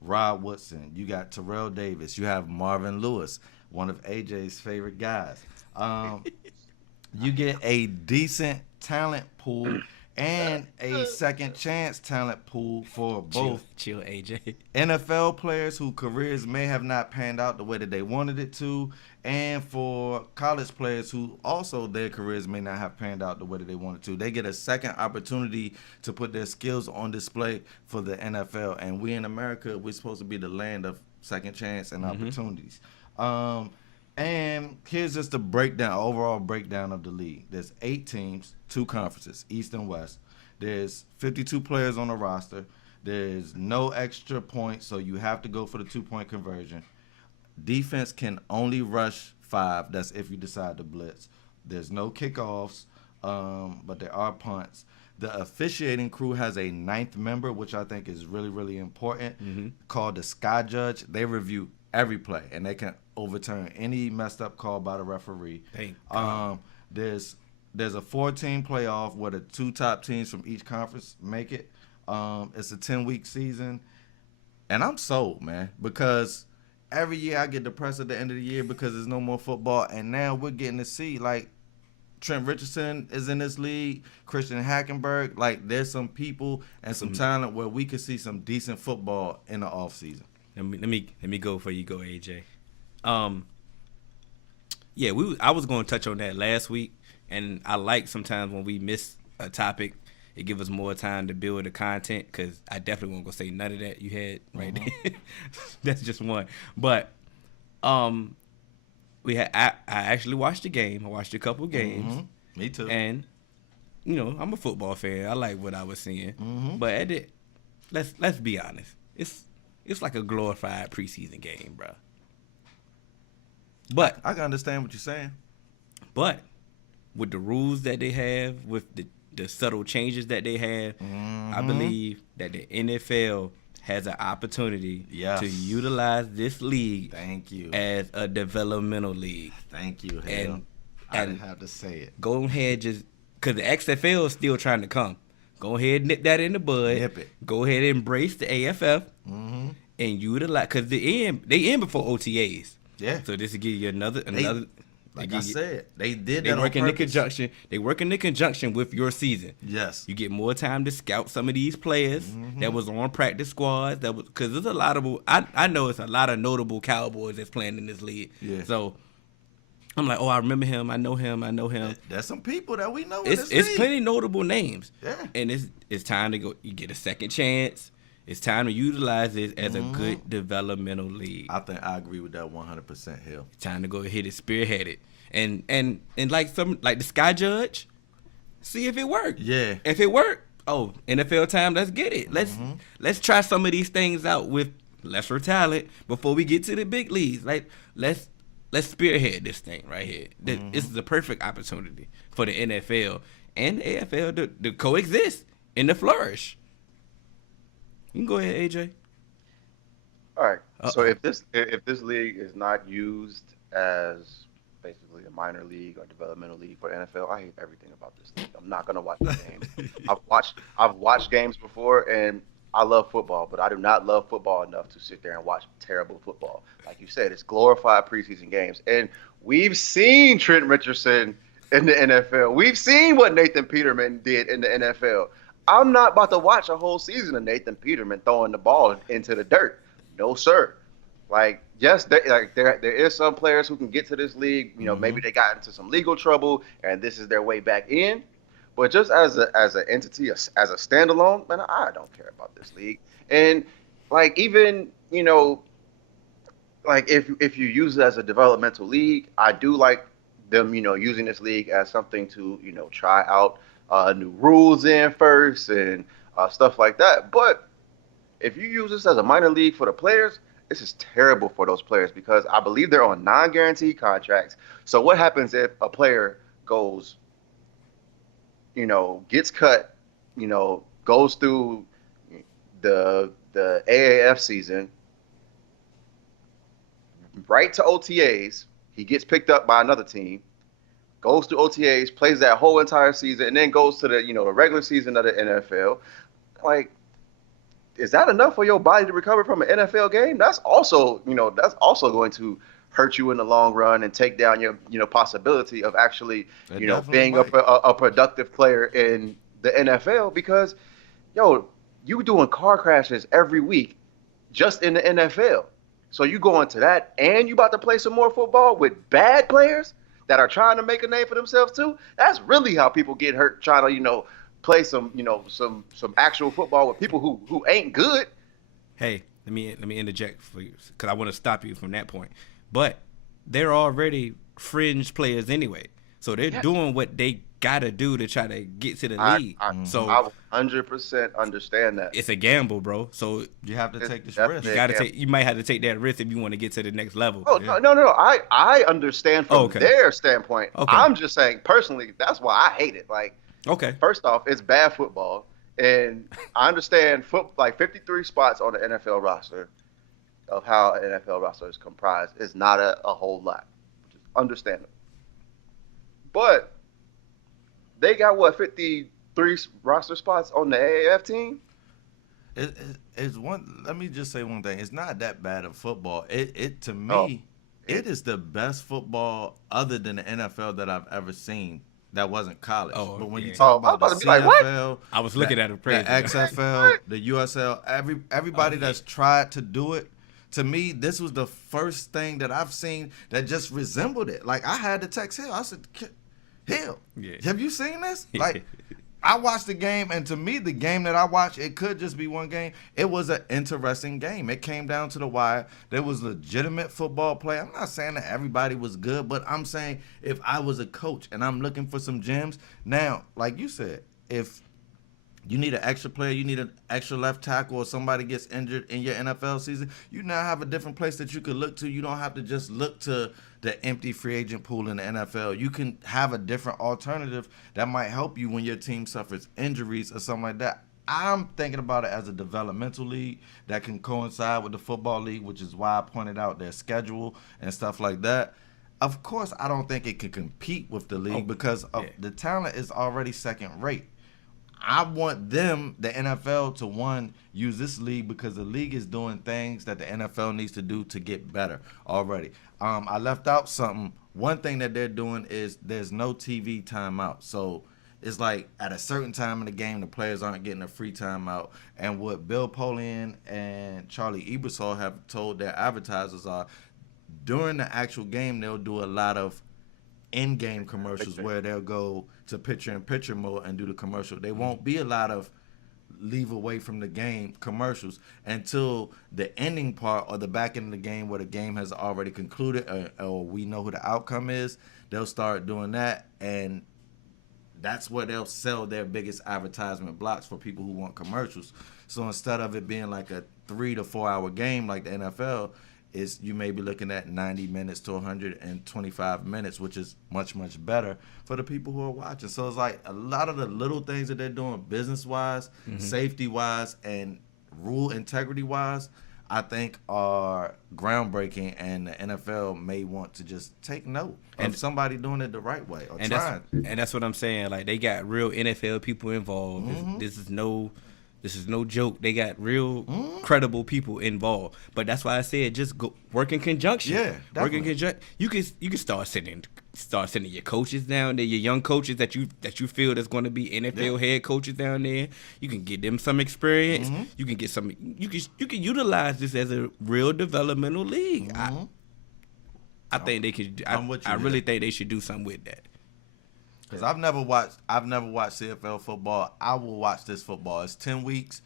Rod Woodson. You got Terrell Davis. You have Marvin Lewis, one of AJ's favorite guys. You get a decent talent pool and a second chance talent pool for both chill AJ NFL players whose careers may have not panned out the way that they wanted it to, and for college players who also their careers may not have panned out the way that they wanted to. They get a second opportunity to put their skills on display for the NFL. And we in America, we're supposed to be the land of second chance and opportunities. And here's just the overall breakdown of the league. There's 8 teams, 2 conferences, East and West. There's 52 players on the roster. There's no extra points, so you have to go for the 2-point conversion. Defense can only rush 5. That's if you decide to blitz. There's no kickoffs, but there are punts. The officiating crew has a 9th member, which I think is really, really important, called the Sky Judge. They review every play, and they can overturn any messed up call by the referee. Thank God. There's a 4-team playoff where the 2 top teams from each conference make it. It's a 10-week season, and I'm sold, man, because every year I get depressed at the end of the year because there's no more football, and now we're getting to see, like, Trent Richardson is in this league, Christian Hackenberg. Like, there's some people and some talent where we could see some decent football in the offseason. Let me go before you go, AJ. Yeah, I was going to touch on that last week, and I like sometimes when we miss a topic, it gives us more time to build the content, because I definitely won't go say none of that you had right there. That's just one. But I actually watched the game. I watched a couple games. Me too. And I'm a football fan. I like what I was seeing. But let's be honest. It's like a glorified preseason game, bro. But I can understand what you're saying. But with the rules that they have, with the subtle changes that they have, I believe that the NFL has an opportunity to utilize this league as a developmental league. Thank you, Hale. I didn't have to say it. Go ahead, because the XFL is still trying to come. Go ahead and nip that in the bud. Nip it. Go ahead and embrace the AFF and utilize, because they end before OTAs. Yeah. So this will give you another. Like I said, they did that They work on in purpose. They work in conjunction with your season. Yes. You get more time to scout some of these players that was on practice squads. Because there's a lot of I know it's a lot of notable Cowboys that's playing in this league. Yeah. So I'm like, I remember him. I know him. There's some people that we know. It's plenty notable names. Yeah. And it's time to go. You get a second chance. It's time to utilize this as a good developmental league. I think I agree with that 100%, Hill. It's time to go ahead and spearhead it. And like the Sky Judge, see if it worked. Yeah. If it worked, NFL time, let's get it. Let's try some of these things out with lesser talent before we get to the big leagues. Like let's spearhead this thing right here. This is the perfect opportunity for the NFL and the AFL to coexist and to flourish. You can go ahead, AJ. All right. So if this league is not used as basically a minor league or developmental league for NFL, I hate everything about this league. I'm not gonna watch the games. I've watched games before, and I love football, but I do not love football enough to sit there and watch terrible football. Like you said, it's glorified preseason games, and we've seen Trent Richardson in the NFL. We've seen what Nathan Peterman did in the NFL. I'm not about to watch a whole season of Nathan Peterman throwing the ball into the dirt. No, sir. Like, yes, there is some players who can get to this league. Maybe they got into some legal trouble, and this is their way back in. But just as an entity, as a standalone, man, I don't care about this league. And like even like if you use it as a developmental league, I do like them using this league as something to try out new rules in first and stuff like that. But if you use this as a minor league for the players, this is terrible for those players because I believe they're on non-guaranteed contracts. So what happens if a player goes, gets cut, goes through the AAF season, right to OTAs, he gets picked up by another team, goes to OTAs, plays that whole entire season, and then goes to the regular season of the NFL. Like, is that enough for your body to recover from an NFL game? That's also going to hurt you in the long run and take down your possibility of actually being a productive player in the NFL because you doing car crashes every week just in the NFL. So you go into that and you about to play some more football with bad players that are trying to make a name for themselves too. That's really how people get hurt trying to play some actual football with people who ain't good. Hey, let me interject for you because I want to stop you from that point. But they're already fringe players anyway. So they're Yeah. doing what they gotta do to try to get to the I league. I, So I 100% understand that. it's a gamble, bro. So You have to It's take this definitely risk. you gotta gamble. take. You might have to take that risk if you want to get to the next level. Oh, Yeah. no. I understand from Okay. their standpoint. Okay. I'm just saying personally, that's why I hate it. Like, Okay. first off, it's bad football, and I understand like 53 spots on the NFL roster of how an NFL roster is comprised is not a whole lot, which is understandable. But they got what 53 roster spots on the AAF team. It's one. Let me just say one thing. It's not that bad of football. It to me, Oh. it is the best football other than the NFL that I've ever seen. That wasn't college. Oh, But when you yeah. talk Oh, about the I'm about to be like, what? CFL, I was looking at a the praise. XFL, the USL, everybody Oh, that's tried to do it. To me, this was the first thing that I've seen that just resembled it. Like I had to text Hill. I said, Hill, Yeah. have you seen this? Like I watched the game, and to me, the game that I watched, it could just be one game. It was an interesting game. It came down to the wire. There was legitimate football play. I'm not saying that everybody was good, but I'm saying if I was a coach and I'm looking for some gems, now, like you said, if you need an extra player, you need an extra left tackle, or somebody gets injured in your NFL season, you now have a different place that you could look to. You don't have to just look to the empty free agent pool in the NFL. You can have a different alternative that might help you when your team suffers injuries or something like that. I'm thinking about it as a developmental league that can coincide with the football league, which is why I pointed out their schedule and stuff like that. Of course, I don't think it can compete with the league because of the talent is already second rate. I want them, the NFL, to one, use this league because the league is doing things that the NFL needs to do to get better already. I left out something. One thing that they're doing is there's no TV timeout. So it's like at a certain time in the game, the players aren't getting a free timeout. And what Bill Polian and Charlie Ebersol have told their advertisers are during the actual game, they'll do a lot of in-game commercials where they'll go to picture-in-picture mode and do the commercial. There won't be a lot of leave away from the game commercials until the ending part or the back end of the game where the game has already concluded or we know who the outcome is. They'll start doing that, and that's where they'll sell their biggest advertisement blocks for people who want commercials. So instead of it being like a 3 to 4 hour game like the NFL, is you may be looking at 90 minutes to 125 minutes, which is much, much better for the people who are watching. So it's like a lot of the little things that they're doing business-wise, safety-wise, and rule integrity-wise, I think are groundbreaking, and the NFL may want to just take note of somebody doing it the right way or trying. That's what I'm saying. Like they got real NFL people involved. This is no joke. They got real credible people involved. But that's why I said just go work in conjunction. Yeah, work in definitely. conjunction. You can start sending your coaches down there, your young coaches that you feel that's going to be NFL head coaches down there. You can get them some experience. You can get some. You can utilize this as a real developmental league. I think they could. I'm with you I there. really think they should do something with that. Because I've never watched CFL football. I will watch this football. It's 10 weeks.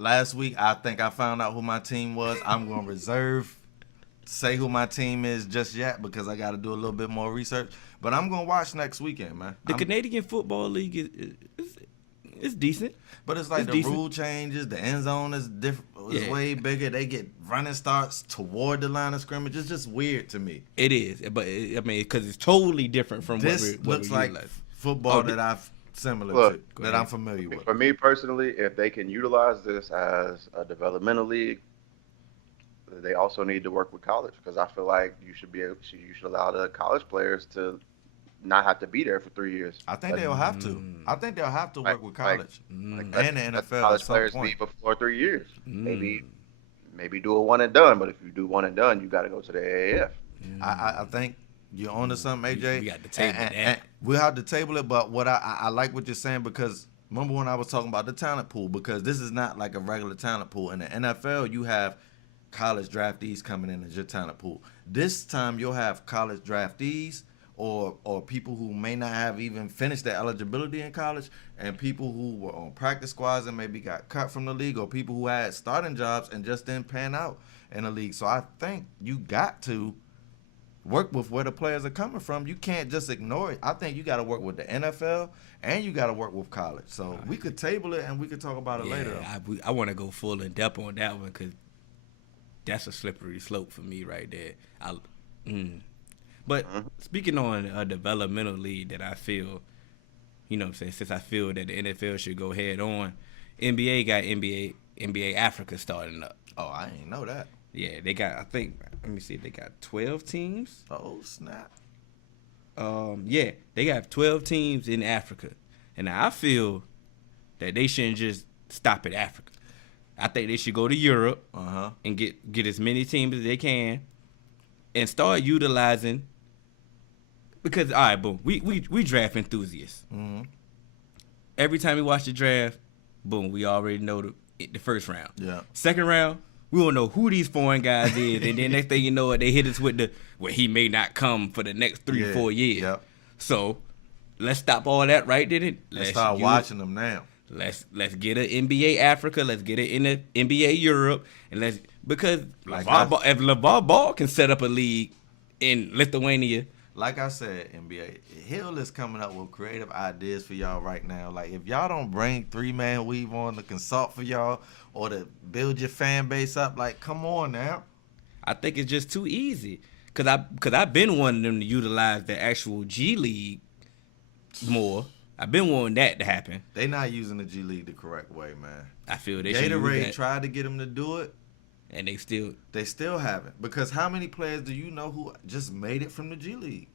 Last week, I think I found out who my team was. I'm going to reserve say who my team is just yet because I got to do a little bit more research. But I'm going to watch next weekend, man. The Canadian Football League is decent. But it's like It's the decent. rule changes. The end zone is different. It's way bigger. They get running starts toward the line of scrimmage. It's just weird to me. It is, but I mean, because it's totally different from This what looks we like utilize. football Oh, that I've similar Look, to, that I'm familiar with. For me personally, if they can utilize this as a developmental league, they also need to work with college because I feel like you should allow the college players to not have to be there for 3 years. I think they'll have to. I think they'll have to work with Like- college Like, and the let NFL college at some players point. leave before 3 years. Maybe do a one and done, but if you do one and done, you got to go to the AAF. I think you're onto something, AJ. We got to table that. And we'll have to table it, but what I like what you're saying because remember when I was talking about the talent pool, because this is not like a regular talent pool. In the NFL, you have college draftees coming in as your talent pool. This time you'll have college draftees or people who may not have even finished their eligibility in college and people who were on practice squads and maybe got cut from the league or people who had starting jobs and just didn't pan out in the league. So I think you got to work with where the players are coming from. You can't just ignore it. I think you got to work with the NFL and you got to work with college. So we could table it and we could talk about it later. I want to go full in depth on that one because that's a slippery slope for me right there. But speaking on a developmental league that I feel, you know what I'm saying, since I feel that the NFL should go head on, NBA got NBA Africa starting up. Oh, I ain't know that. Yeah, they got, I think, let me see, they got 12 teams. Oh, snap. Yeah, they got 12 teams in Africa. And I feel that they shouldn't just stop at Africa. I think they should go to Europe and get as many teams as they can and start utilizing, because, all right, boom, we draft enthusiasts. Mm-hmm. Every time we watch the draft, boom, we already know the first round. Yeah. Second round, we don't know who these foreign guys is, and then next thing you know, they hit us with he may not come for the next 3-4 years. Yep. So let's stop all that right there. Let's start watching them now. Let's get an NBA Africa. Let's get it in the NBA Europe, and because Like if LeVar Ball can set up a league in Lithuania. Like I said, NBA, Hill is coming up with creative ideas for y'all right now. Like, if y'all don't bring 3-Man Weave on to consult for y'all or to build your fan base up, like, come on now. I think it's just too easy. Cause I've been wanting them to utilize the actual G League more. I've been wanting that to happen. They not using the G League the correct way, man. I feel they should use Gatorade that. tried to get them to do it. And they still haven't. Because how many players do you know who just made it from the G League?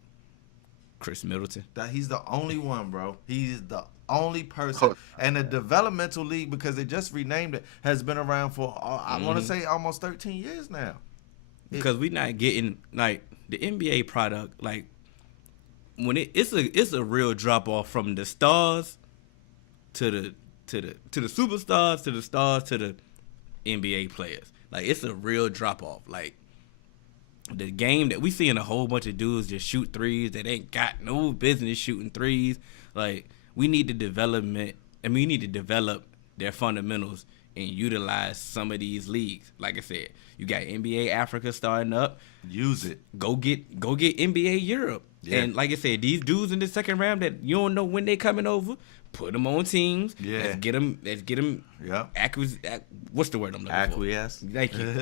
Chris Middleton. That he's the only one, bro. He's the only person. And the developmental league, because they just renamed it, has been around for I want to say almost 13 years now. Because we not getting like the NBA product, like when it's a real drop off from the stars to the superstars to the stars to the NBA players. Like, it's a real drop off. Like, the game that we seeing a whole bunch of dudes just shoot threes that ain't got no business shooting threes. Like, we need we need to develop their fundamentals and utilize some of these leagues. Like I said, you got NBA Africa starting up. Use it. Go get NBA Europe. Yeah. And like I said, these dudes in the second round that you don't know when they coming over, put them on teams. Yeah. Let's get them. Yeah. What's the word I'm looking Acquiesce. for? Thank you.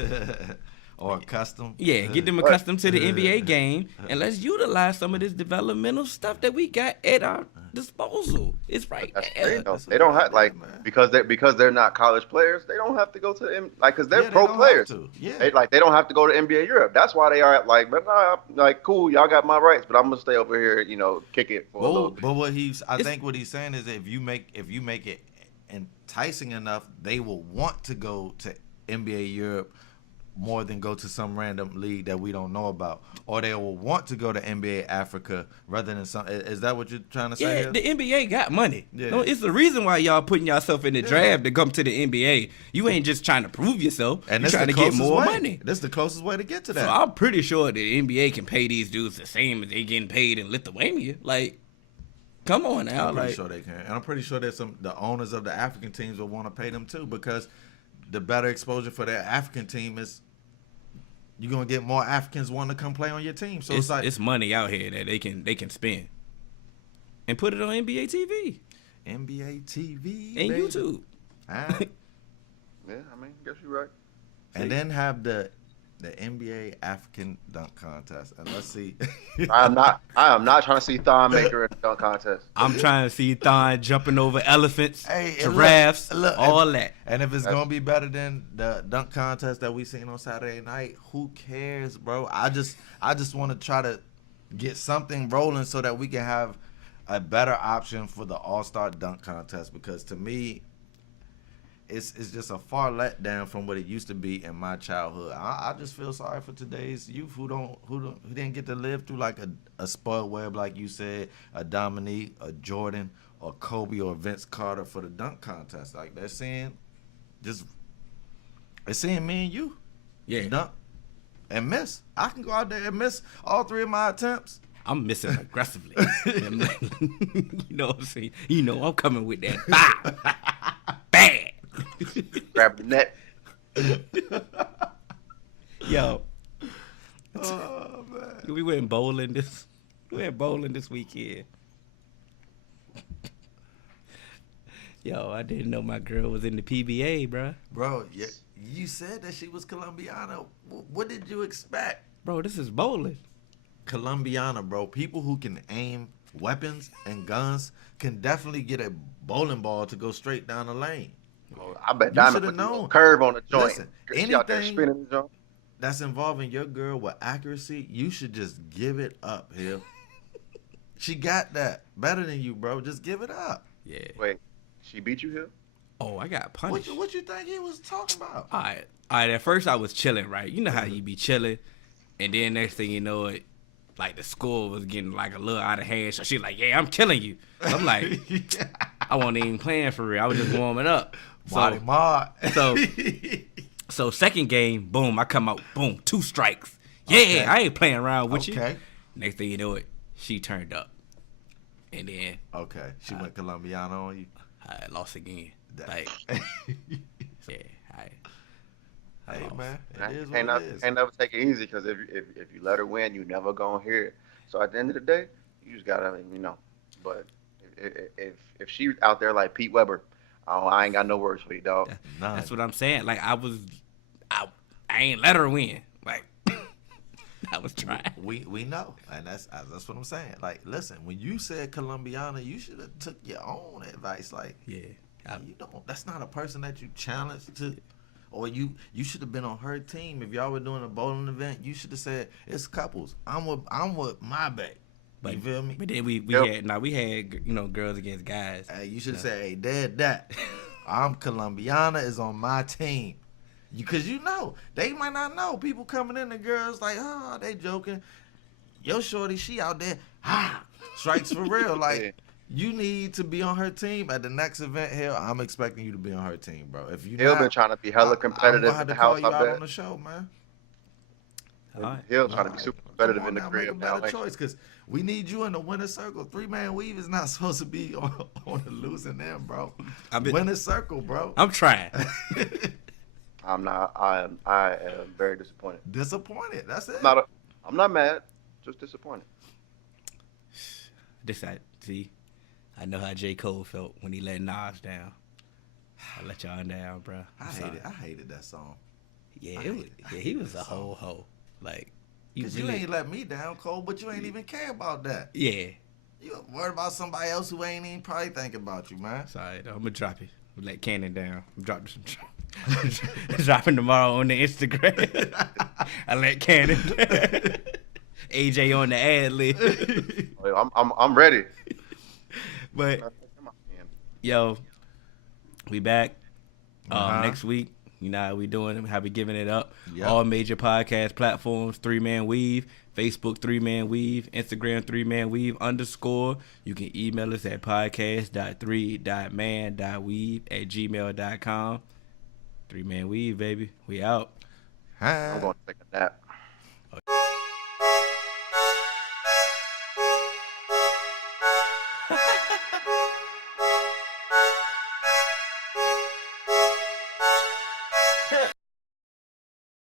Or accustomed. Yeah, get them accustomed to the NBA game, and let's utilize some of this developmental stuff that we got at our disposal. It's right there. They don't have, like, because they're not college players. They don't have to go to because they're pro players. Yeah, they don't have to go to NBA Europe. That's why they are like, but nah, like, cool, y'all got my rights, but I'm gonna stay over here, kick it for a little bit. But I think what he's saying is if you make it enticing enough, they will want to go to NBA Europe more than go to some random league that we don't know about, or they will want to go to NBA Africa rather than some. Is that what you're trying to say? Yeah, the NBA got money. Yeah. No, it's the reason why y'all putting yourself in the draft to come to the NBA. You ain't just trying to prove yourself. And you're trying to get more way. money. That's the closest way to get to that. So I'm pretty sure the NBA can pay these dudes the same as they getting paid in Lithuania. Like, come on now. I'm pretty sure they can, and I'm pretty sure that the owners of the African teams will want to pay them too, because the better exposure for their African team is you're gonna get more Africans wanting to come play on your team. So it's like it's money out here that they can spend and put it on NBA TV, NBA TV, and baby. YouTube. Yeah, I mean, guess you're right. And then have the NBA African dunk contest, and let's see. I am not trying to see Thon Maker in the dunk contest. I'm trying to see Thon jumping over elephants, giraffes, all that. And if it's gonna be better than the dunk contest that we seen on Saturday night, who cares, bro? I just want to try to get something rolling so that we can have a better option for the All-Star dunk contest, because to me, it's just a far letdown from what it used to be in my childhood. I just feel sorry for today's youth who didn't get to live through like a Spud Webb, like you said, a Dominique, a Jordan, or Kobe, or Vince Carter for the dunk contest. Like, they're seeing me and you, dunk and miss. I can go out there and miss all 3 of my attempts. I'm missing aggressively. You know what I'm saying? You know I'm coming with that. Bad. Grab the net. Yo, Oh man. We went bowling this. We went bowling this weekend. Yo, I didn't know my girl was in the PBA, bro. Bro, you said that she was Colombiana. What did you expect? Bro, this is bowling. Colombiana, bro. People who can aim weapons and guns can definitely get a bowling ball to go straight down the lane. Oh, I bet You Diamond shoulda put a little known. curve on the joint. Listen, She out there anything- spinning the joint. That's involving your girl with accuracy, you should just give it up, Hill. She got that. Better than you, bro. Just give it up. Yeah. Wait, she beat you here? Oh, I got punished. What you think he was talking about? All right. At first I was chilling, right? You know how you be chilling, and then next thing you know it, like the score was getting like a little out of hand. So she's like, "Yeah, I'm killing you." I'm like, I wasn't even playing for real. I was just warming up. Marty Mar. So second game, boom, I come out, boom, 2 strikes. Yeah, Okay. I ain't playing around with you. Okay. Next thing you know it, she turned up, and then Okay. She went Colombiana on you. I lost again. Like, yeah, I Hey lost. man, it is Ain't what it is. never take it easy because if you let her win, you never gonna hear it. So at the end of the day, you just gotta, But if she out there like Pete Weber, I ain't got no words for you, dog. None. That's what I'm saying. Like I ain't let her win. Like I was trying. We know, and that's what I'm saying. Like, listen, when you said Colombiana, you should have took your own advice. Like, Yeah. you don't. That's not a person that you challenged to, or you should have been on her team. If y'all were doing a bowling event, you should have said it's couples. I'm with my bae. You feel me? But then we Yep. had girls against guys. Hey, you should have said, "Hey, Dad, that I'm Colombiana is on my team." Because they might not know. People coming in, the girls like, oh, they joking. Yo, shorty, she out there, strikes for real. Like, Yeah. you need to be on her team at the next event. Hell, I'm expecting you to be on her team, bro. If you Hill not, been trying to be hella competitive I'm in gonna the have house. to call you I out bet. on the show, man. All right. Hill trying to be All super right. competitive Come in the on now, crib make a now. better choice, because we need you in the winner's circle. 3-man weave is not supposed to be on the losing end, bro. Winner's circle, bro. I'm trying. I'm not. I am very disappointed. Disappointed. That's it. I'm not mad. Just disappointed. I know how J. Cole felt when he let Nas down. I let y'all down, bro. I hated that song. Yeah, he was a whole hoe. Like, Because you ain't let me down, Cole, but you ain't even care about that. Yeah. You worried about somebody else who ain't even probably thinking about you, man. Sorry, I'm gonna drop it. Let Cannon down. I'm dropping dropping tomorrow on the Instagram. I let Cannon down. AJ on the ad lib. I'm ready. But yo, we back next week. You know how we doing it, how we giving it up. Yep. All major podcast platforms, 3-Man Weave, Facebook 3-Man Weave, Instagram 3-Man Weave _. You can email us at podcast.3.man.weave@gmail.com. 3-Man Weave, baby. We out. I'm going to take a nap.